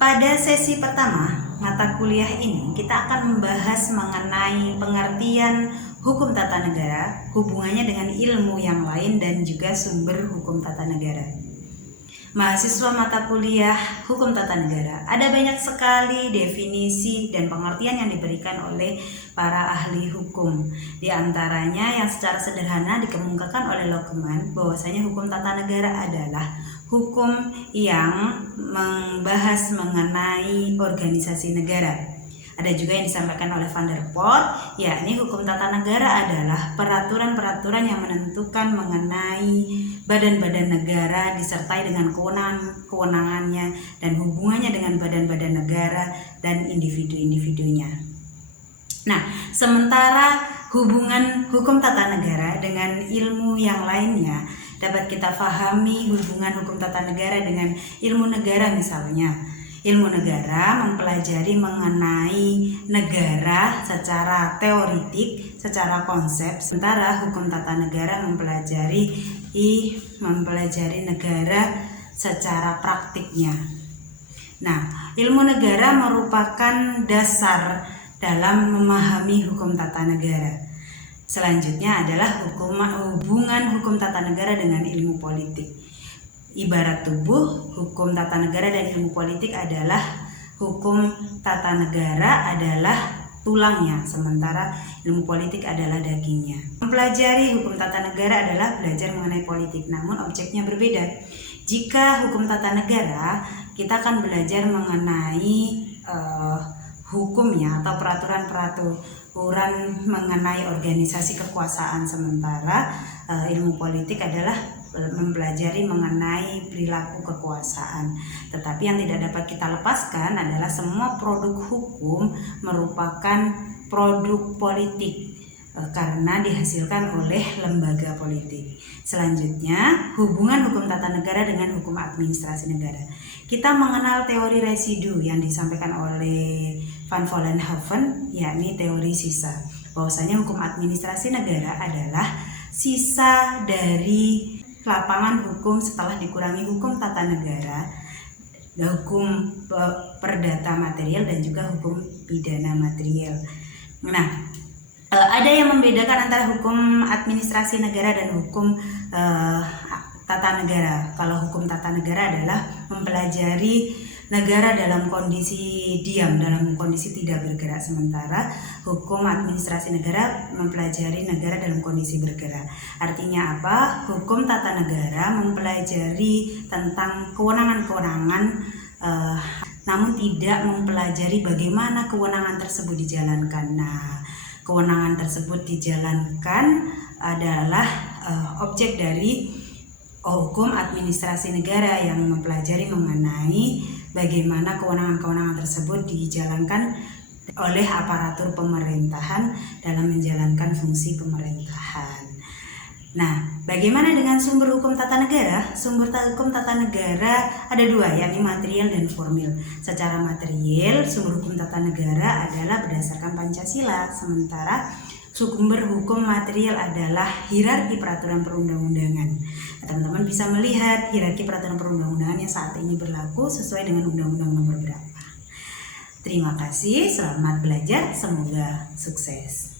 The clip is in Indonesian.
Pada sesi pertama mata kuliah ini kita akan membahas mengenai pengertian hukum tata negara, hubungannya dengan ilmu yang lain dan juga sumber hukum tata negara. Mahasiswa mata kuliah hukum tata negara, ada banyak sekali definisi dan pengertian yang diberikan oleh para ahli hukum. Di antaranya yang secara sederhana dikemukakan oleh Lokman bahwasanya hukum tata negara adalah hukum yang membahas mengenai organisasi negara. Ada juga yang disampaikan oleh Van der Port, yakni hukum tata negara adalah peraturan-peraturan yang menentukan mengenai badan-badan negara disertai dengan kewenangannya dan hubungannya dengan badan-badan negara dan individu-individunya. Nah, sementara hubungan hukum tata negara dengan ilmu yang lainnya dapat kita pahami hubungan hukum tata negara dengan ilmu negara. Misalnya, ilmu negara mempelajari mengenai negara secara teoritik, secara konsep, sementara hukum tata negara mempelajari negara secara praktiknya. Nah, ilmu negara merupakan dasar dalam memahami hukum tata negara. Selanjutnya adalah hubungan hukum tata negara dengan ilmu politik. Ibarat tubuh, hukum tata negara dan ilmu politik adalah hukum tata negara adalah tulangnya, sementara ilmu politik adalah dagingnya. Mempelajari hukum tata negara adalah belajar mengenai politik, namun objeknya berbeda. Jika hukum tata negara, kita akan belajar mengenai hukumnya atau peraturan-peraturan mengenai organisasi kekuasaan, sementara ilmu politik adalah mempelajari mengenai perilaku kekuasaan. Tetapi yang tidak dapat kita lepaskan adalah semua produk hukum merupakan produk politik karena dihasilkan oleh lembaga politik. Selanjutnya, hubungan hukum tata negara dengan hukum administrasi negara. Kita mengenal teori residu yang disampaikan oleh Van Vollenhoven, yakni teori sisa. Bahwasanya hukum administrasi negara adalah sisa dari lapangan hukum setelah dikurangi hukum tata negara, hukum perdata material dan juga hukum pidana material. Nah, ada yang membedakan antara hukum administrasi negara dan hukum tata negara. Kalau hukum tata negara adalah mempelajari negara dalam kondisi diam, dalam kondisi tidak bergerak, sementara hukum administrasi negara mempelajari negara dalam kondisi bergerak. Artinya apa? Hukum tata negara mempelajari tentang kewenangan-kewenangan, namun tidak mempelajari bagaimana kewenangan tersebut dijalankan. Nah, kewenangan tersebut dijalankan adalah objek dari hukum administrasi negara yang mempelajari mengenai bagaimana kewenangan-kewenangan tersebut dijalankan oleh aparatur pemerintahan dalam menjalankan fungsi pemerintahan. Nah, bagaimana dengan sumber hukum tata negara? Sumber hukum tata negara ada dua, yakni material dan formil. Secara material, sumber hukum tata negara adalah berdasarkan Pancasila, sementara sumber hukum material adalah hierarki peraturan perundang-undangan. Teman-teman bisa melihat hierarki peraturan perundang-undangan yang saat ini berlaku sesuai dengan Undang-Undang Nomor berapa. Terima kasih, selamat belajar, semoga sukses.